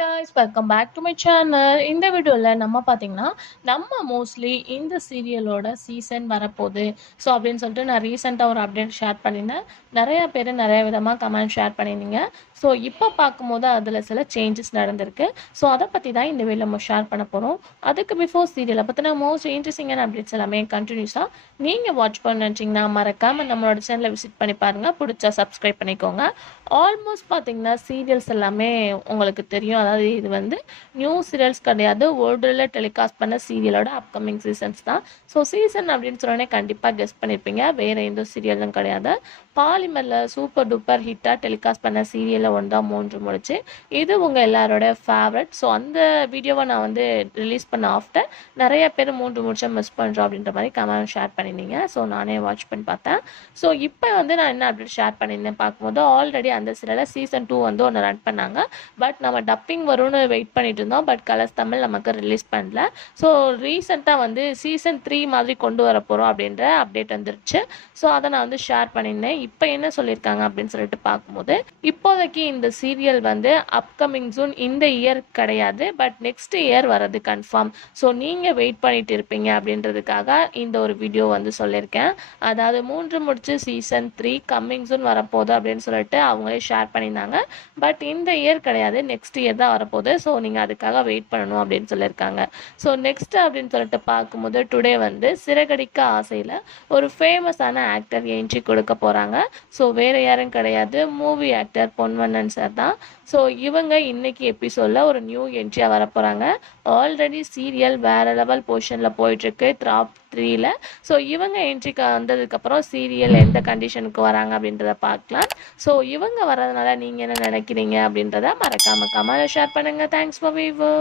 guys, welcome back to my channel. இந்த வீடியோல நம்ம பாத்தீங்கன்னா நம்ம மோஸ்ட்லி இந்த சீரியலோட சீசன் வரப்போகுது ஸோ அப்படின்னு சொல்லிட்டு நான் ரீசெண்டாக ஒரு அப்டேட் ஷேர் பண்ணியிருந்தேன். நிறைய பேர் நிறைய விதமாக கமெண்ட் ஷேர் பண்ணியிருந்தீங்க. ஸோ இப்போ பார்க்கும்போது அதில் சில சேஞ்சஸ் நடந்திருக்கு. ஸோ அதை பற்றி தான் இந்த வீடியோ நம்ம ஷேர் பண்ண போகிறோம். அதுக்கு பிஃபோர் சீரியலை பற்றின மோஸ்ட் இன்ட்ரெஸ்டிங்கான அப்டேட்ஸ் எல்லாமே கண்டினியூஸாக நீங்கள் வாட்ச் பண்ண நினச்சிங்கன்னா மறக்காமல் நம்மளோட சேனலை விசிட் பண்ணி பாருங்கள். பிடிச்சா சப்ஸ்கிரைப் பண்ணிக்கோங்க. ஆல்மோஸ்ட் பார்த்தீங்கன்னா சீரியல்ஸ் எல்லாமே உங்களுக்கு தெரியும். அதாவது இது வந்து நியூ சீரியல்ஸ் கிடையாது, வேர்ல்டில் டெலிகாஸ்ட் பண்ண சீரியலோட அப்கமிங் சீசன்ஸ் தான். ஸோ சீசன் அப்படின்னு சொன்னோடனே கண்டிப்பாக கெஸ் பண்ணியிருப்பீங்க, வேறு எந்த சீரியலும் கிடையாது. பாலிமரில் சூப்பர் டூப்பர் ஹிட்டாக டெலிகாஸ்ட் பண்ண சீரியலில் ஒன்று தான் மூன்று முடிச்சு. இது உங்கள் எல்லாரோட ஃபேவரட். ஸோ அந்த வீடியோவை நான் வந்து ரிலீஸ் பண்ண ஆஃப்டர் நிறைய பேர் மூன்று முடிச்சா மிஸ் பண்ணுறோம் அப்படின்ற மாதிரி கமெண்ட் ஷேர் பண்ணியிருந்தீங்க. ஸோ நானே வாட்ச் பண்ணி பார்த்தேன். ஸோ இப்போ வந்து நான் என்ன அப்டேட் ஷேர் பண்ணியிருந்தேன் பார்க்கும்போது, ஆல்ரெடி அந்த சீரியலில் சீசன் 2 வந்து ஒன்று ரன் பண்ணாங்க. பட் நம்ம டப்பிங் வரும்னு வெயிட் பண்ணிட்டு இருந்தோம். பட் கலர்ஸ் தமிழ் நமக்கு ரிலீஸ் பண்ணல. ஸோ ரீசெண்டாக வந்து சீசன் 3 மாதிரி கொண்டு வர போகிறோம் அப்படின்ற அப்டேட் வந்துருச்சு. ஸோ அதை நான் வந்து ஷேர் பண்ணியிருந்தேன். இப்போ என்ன சொல்லியிருக்காங்க அப்படின்னு சொல்லிட்டு பார்க்கும்போது, இப்போதைக்கு இந்த சீரியல் வந்து அப்கமிங் ஜூன் இந்த இயர் கிடையாது, பட் நெக்ஸ்ட் இயர் வர்றது கன்ஃபார்ம். ஸோ நீங்கள் வெயிட் பண்ணிட்டு இருப்பீங்க அப்படின்றதுக்காக இந்த ஒரு வீடியோ வந்து சொல்லியிருக்கேன். அதாவது 3 முடிச்சு சீசன் 3 கம்மிங் ஜூன் வரப்போகுது அப்படின்னு சொல்லிட்டு அவங்களே ஷேர் பண்ணியிருந்தாங்க. பட் இந்த இயர் கிடையாது, நெக்ஸ்ட் இயர் தான் வரப்போகுது. ஸோ நீங்கள் அதுக்காக வெயிட் பண்ணணும் அப்படின்னு சொல்லியிருக்காங்க. ஸோ நெக்ஸ்ட் அப்படின்னு சொல்லிட்டு பார்க்கும்போது, டுடே வந்து சிறகடிக்க ஆசையில் ஒரு ஃபேமஸான ஆக்டர் என்ட்ரி கொடுக்க போகிறாங்க. ஸோ வேறு யாரும் கிடையாது, மூவி ஆக்டர் பொன்வண்ணன் சார் தான். ஸோ இவங்க இன்னைக்கு எபிசோடில் ஒரு நியூ என்ட்ரியாக வர போகிறாங்க. ஆல்ரெடி சீரியல் வேறு லெவல் பொசிஷனில் போயிட்டுருக்கு டாப் 3ல. ஸோ இவங்க என்ட்ரிக்கு வந்ததுக்கப்புறம் சீரியல் எந்த கண்டிஷனுக்கு வராங்க அப்படின்றத பார்க்கலாம். ஸோ இவங்க வர்றதுனால நீங்கள் என்ன நினைக்கிறீங்க அப்படின்றத மறக்காம கமெண்ட்ல ஷேர் பண்ணுங்கள். Thanks for view.